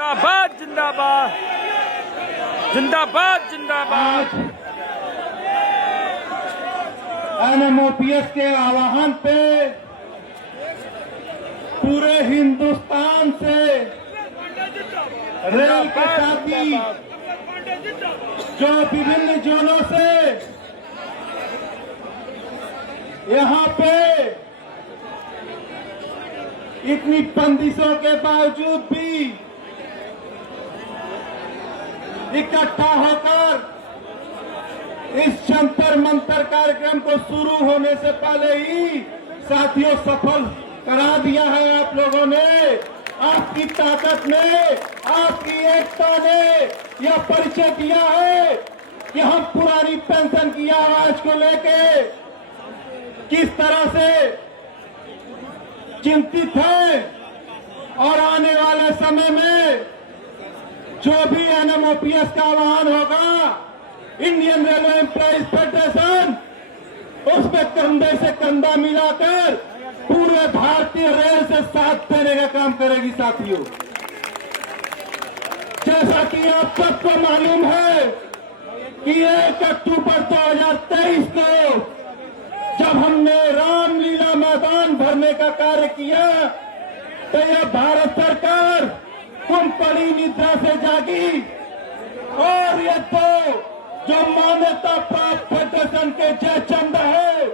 जिंदाबाद जिंदाबाद जिंदाबाद जिंदाबाद। एनएमओपीएस के आह्वान पे पूरे हिंदुस्तान से रेल के साथी जो विभिन्न जोनों से यहाँ पे इतनी बंदिशों के बावजूद भी इकट्ठा होकर इस जंतर मंतर कार्यक्रम को शुरू होने से पहले ही साथियों सफल करा दिया है आप लोगों ने। आपकी ताकत ने, आपकी एकता ने यह परिचय दिया है कि हम पुरानी पेंशन की आवाज को लेके किस तरह से चिंतित हैं और आने वाले समय में जो भी एनएमओपीएस का आह्वान होगा, इंडियन रेलवे एम्प्लॉइज फेडरेशन उसमें कंधे से कंधा मिलाकर पूरे भारतीय रेल से साथ देने का काम करेगी। साथियों, जैसा कि आप सबको मालूम है कि 1 अक्टूबर 2023 को जब हमने रामलीला मैदान भरने का कार्य किया तो यह भारत सरकार कुंपणी निद्रा से जागी और ये तो जो मान्यता प्राप्त फेडरेशन के जयचंद है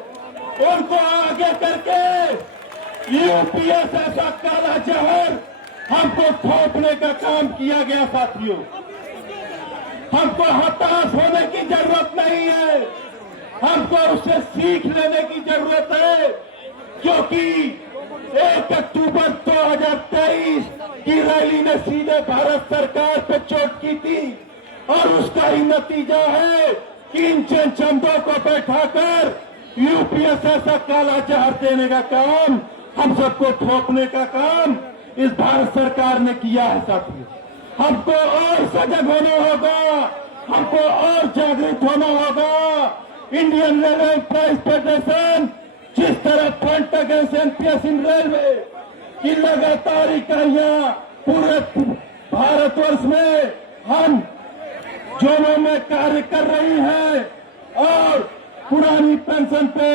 उनको आगे करके यूपीएस ऐसा काला जहर हमको थोपने का काम किया गया। साथियों, हमको हताश होने की जरूरत नहीं है, हमको उससे सीख लेने की जरूरत है, क्योंकि 1 अक्टूबर 2023 की रैली ने सीधे भारत सरकार पे चोट की थी और उसका ही नतीजा है कि इन चंदों को बैठाकर यूपीएस ऐसा काला जहर देने का काम, हम सबको थोपने का काम इस भारत सरकार ने किया है। साथियों, हमको और सजग होना होगा, हमको और जागृत होना होगा। इंडियन रेलवे एम्प्लॉइज फेडरेशन जिस तरह front against NPS in railway की लगातार इकाइयां पूरे भारतवर्ष में हम जोनों में कार्य कर रही है और पुरानी पेंशन पे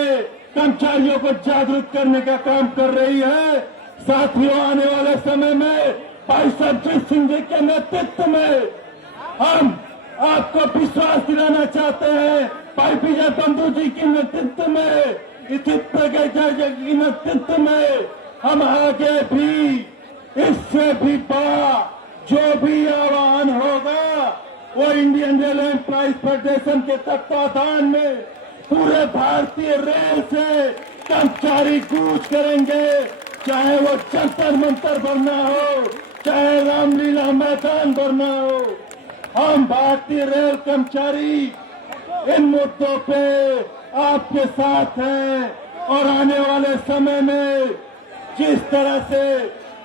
कर्मचारियों को जागरूक करने का काम कर रही है। साथियों, आने वाले समय में भाई सरजीत सिंह जी के नेतृत्व में हम आपको विश्वास दिलाना चाहते हैं, भाई विजय बंधु जी के नेतृत्व में, इतित प्रज्ञा जी के नेतृत्व में हम आगे भी इससे भी बड़ा जो भी आह्वान होगा वो इंडियन रेलवे एम्प्लॉइज फेडरेशन के तत्वाधान में पूरे भारतीय रेल से कर्मचारी कूच करेंगे, चाहे वो जंतर मंतर भरना हो, चाहे रामलीला मैदान भरना हो। हम भारतीय रेल कर्मचारी इन मुद्दों पे आपके साथ हैं और आने वाले समय में जिस तरह से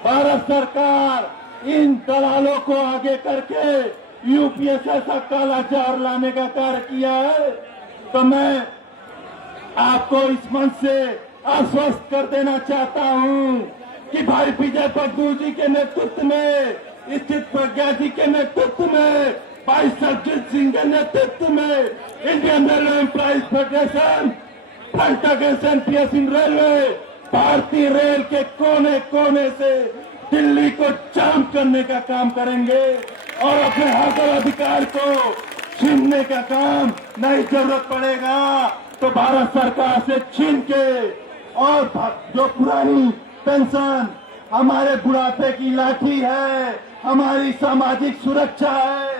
भारत सरकार इन दलालों को आगे करके यूपीएस ऐसा काला जहर लाने का कार्य किया है, तो मैं आपको इस मंच से आश्वस्त कर देना चाहता हूं कि भाई विजय बंधु जी के नेतृत्व में, स्थित प्रज्ञा जी के नेतृत्व में, भाई सरजीत सिंह के नेतृत्व में Indian railway employees federation front against NPS in railway भारतीय रेल के कोने कोने से दिल्ली को जाम करने का काम करेंगे और अपने हक और अधिकार को छीनने का काम नहीं जरूरत पड़ेगा तो भारत सरकार से छीन के और जो पुरानी पेंशन हमारे बुढ़ापे की लाठी है, हमारी सामाजिक सुरक्षा है,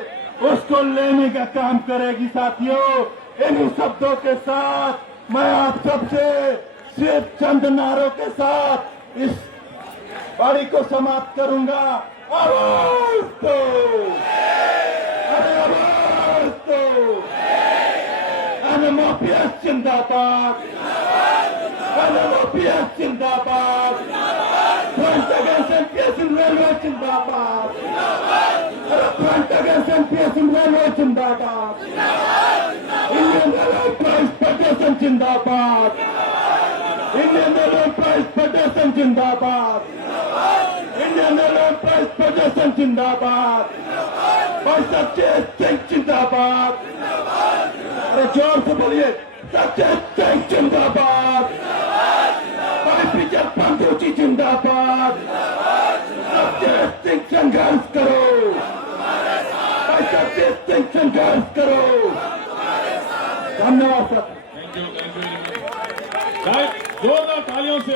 उसको लेने का काम करेगी। साथियों, इन्हीं शब्दों के साथ मैं आप सबसे सिर्फ चंद नारों के साथ इस बारी को समाप्त करूंगा। आवाज दो, अरे आवाज दो, एनएमओपीएस जिंदाबाद, एनएमओपीएस जिंदाबाद, front against NPS in railway जिंदाबाद, front against NPS in railway जिंदाबाद, इंडियन रेलवे एम्प्लॉइज फेडरेशन जिंदाबाद, इंडियन रेलवे एम्प्लॉइज फेडरेशन जिंदाबाद, इंडियन एनएलओ प्राइस प्रदर्शन जिंदाबाद, और सत्य सिंह जिंदाबाद। अरे जोर से बोलिए, सत्य सिंह जिंदाबाद, पीछे पंडू जिंदाबाद। सत्य सिंह संघर्ष करो, सत्य सिंह संघर्ष करो। धन्यवाद सर। थैंक यू जोरदार तालियों से